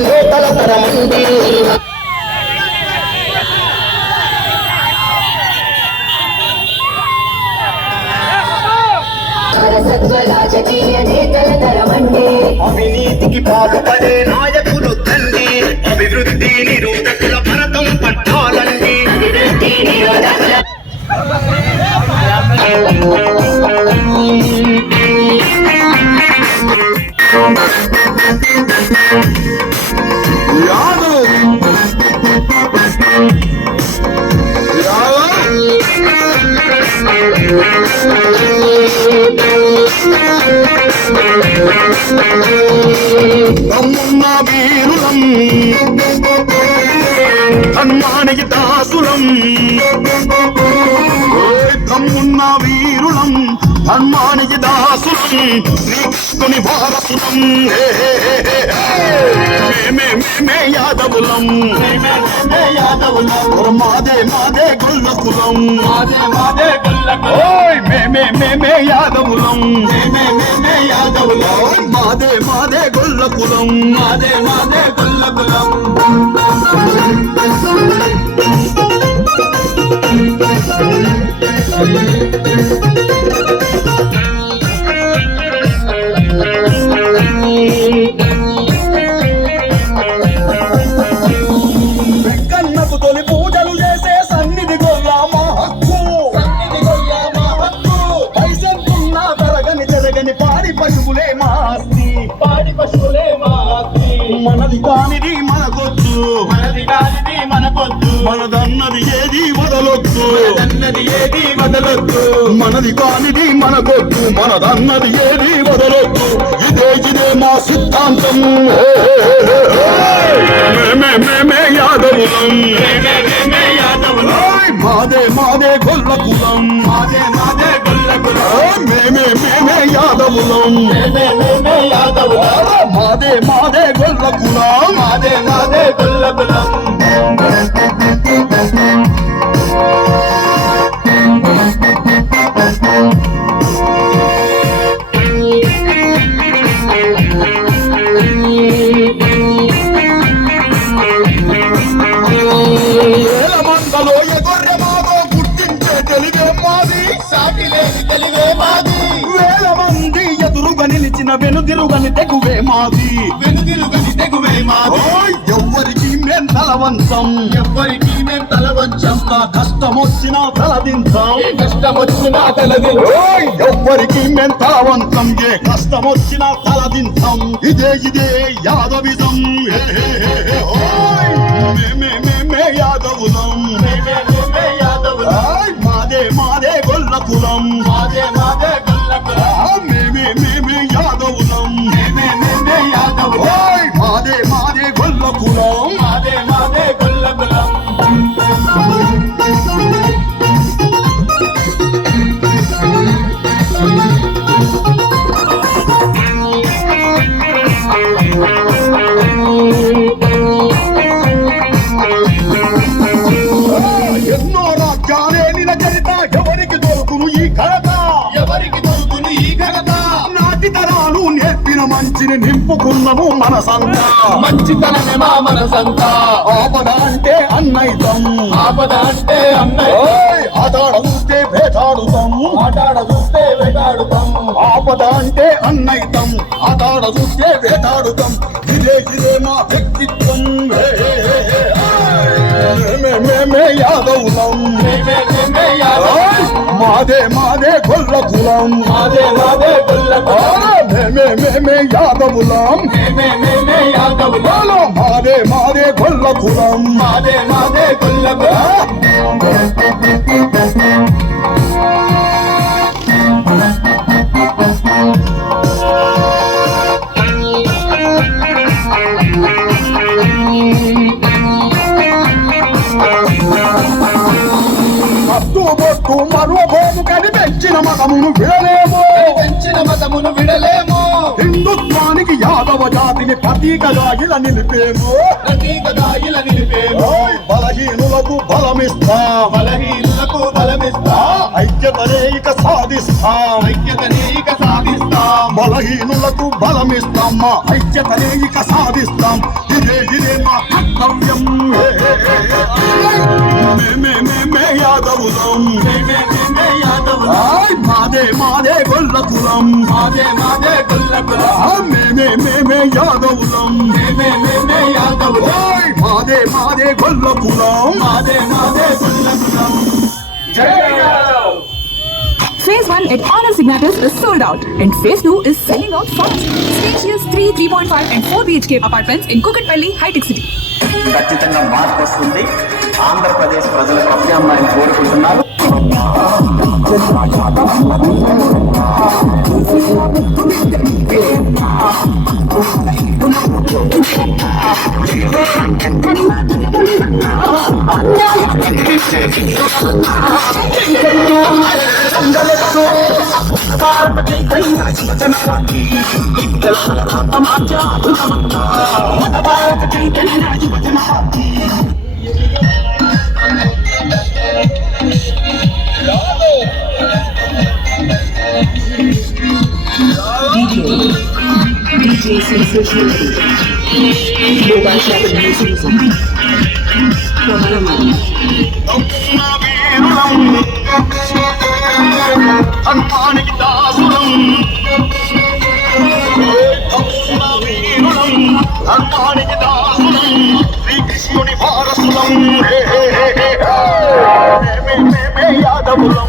నేతల తరమండి రాజకీయ నేతల తరమండి అవినీతికి పాటుపడే నాయకులు తండ్రి అభివృద్ధి నిరోధకుల భరతం పట్టాలండి అభివృద్ధి నిరోధకుల తమ్మున్న వీరులం ధర్మానికి దాసులం తమ్మున్న వీరులం ధర్మానికి దాసులం నీకుని వారసులం మేమే యాదవులం మాదే గొల్ల కులం మేమే యాదవులం మాదే గొల్ల కులం గొల్ల కులం వెంకన్నకు తొలి పూజలు చేసే సన్నిధి గొల్ల మా హక్కు పైసెంతున్నా తరగని జరగని పాడి పశువులే మా ఆస్తి మనది కానిది మనకొద్దు మనదన్నది ఏది వదలొద్దు మనది కానిది మనకొద్దు మనదన్నది ఏది వదలొద్దు ఇదే మా సిద్ధాంతం మేమే యాదవులం మాదే గొల్ల కులం మేమే యాదవులం మాదే గొల్ల కులం గొల్ల కులం మందలో ఎగొర్రె మాదో గుర్తించే తెలివే మాది వేల మంది ఎదురుగా నిలిచిన వెనుదిరుగని తెగువే మాది ఎవ్వరికి మేం తలవంచం నా కష్టం వచ్చినా తలదించాం ఎవ్వరికి మేం తలవంచం ఏ కష్టం వచ్చినా తలదించాం ఇదే యాదవిజం మేమే యాదవులం మాదే గొల్ల కులం మేమే యాదవులం మాదే గొల్ల కులం ఎన్నో రాజ్యాలే నిల చరిత ఎవరికి దొరుకును ఈ ఘనత నాటి తరాలు నేర్పిన మంచిని నింపుకున్నాము మంచితనమే మా మనసంతా ఆపద అంటే అన్నైతం ఆటాడ చూస్తే వేటాడుతాం ఆపద అంటే అన్నైతం ఆటాడ చూస్తే వేటాడుతాం ఇదే మా వ్యక్తిత్వం మేమే యాదవులం మాదే గొల్ల కులం మేమే యాదవులం మాదే గొల్ల కులం బొట్టు మరువబోము కని పెంచిన మతమును విడలేము విడలేము హిందుత్వానికి యాదవ జాతిని ప్రతీకగా ఇలా నిలిపేము ప్రతీకగా ఇలా నిలిపేము ఓయ్ బలహీనులకు బలమిస్తాం బలహీనులకు బలమిస్తాం ఐక్యతనే ఇక సాధిస్తాం ఐక్యతనే ఇక సాధిస్తాం బలహీనులకు బలమిస్తాం మా ఐక్యతనే ఇక సాధిస్తాం ఇదే మా కర్తవ్యం మేమే యాదవులం ఆయ్ మాదే గొల్ల కులం మాదే గొల్లకులం మేమే యాదవులం యాదవులం ఓయ్ మాదే గొల్ల కులం మాదే గొల్లకులం జై Yadav Phase 1 at Honor Signatus is sold out and Phase 2 is selling out fast. Spacious 3, 3.5 and 4 BHK apartments in Kukatpalli, High-Tech City. ఖచ్చితంగా మార్పు వస్తుంది. ఆంధ్రప్రదేశ్ ప్రజలు ప్రత్యామ్నాయం కోరుకుంటున్నారు. DJ Sensationality. Mobile Shopper Music. హనుమానికి దాసులం హనుమానికి దాసులం శ్రీకృష్ణుని వారసులం మేమే యాదవులం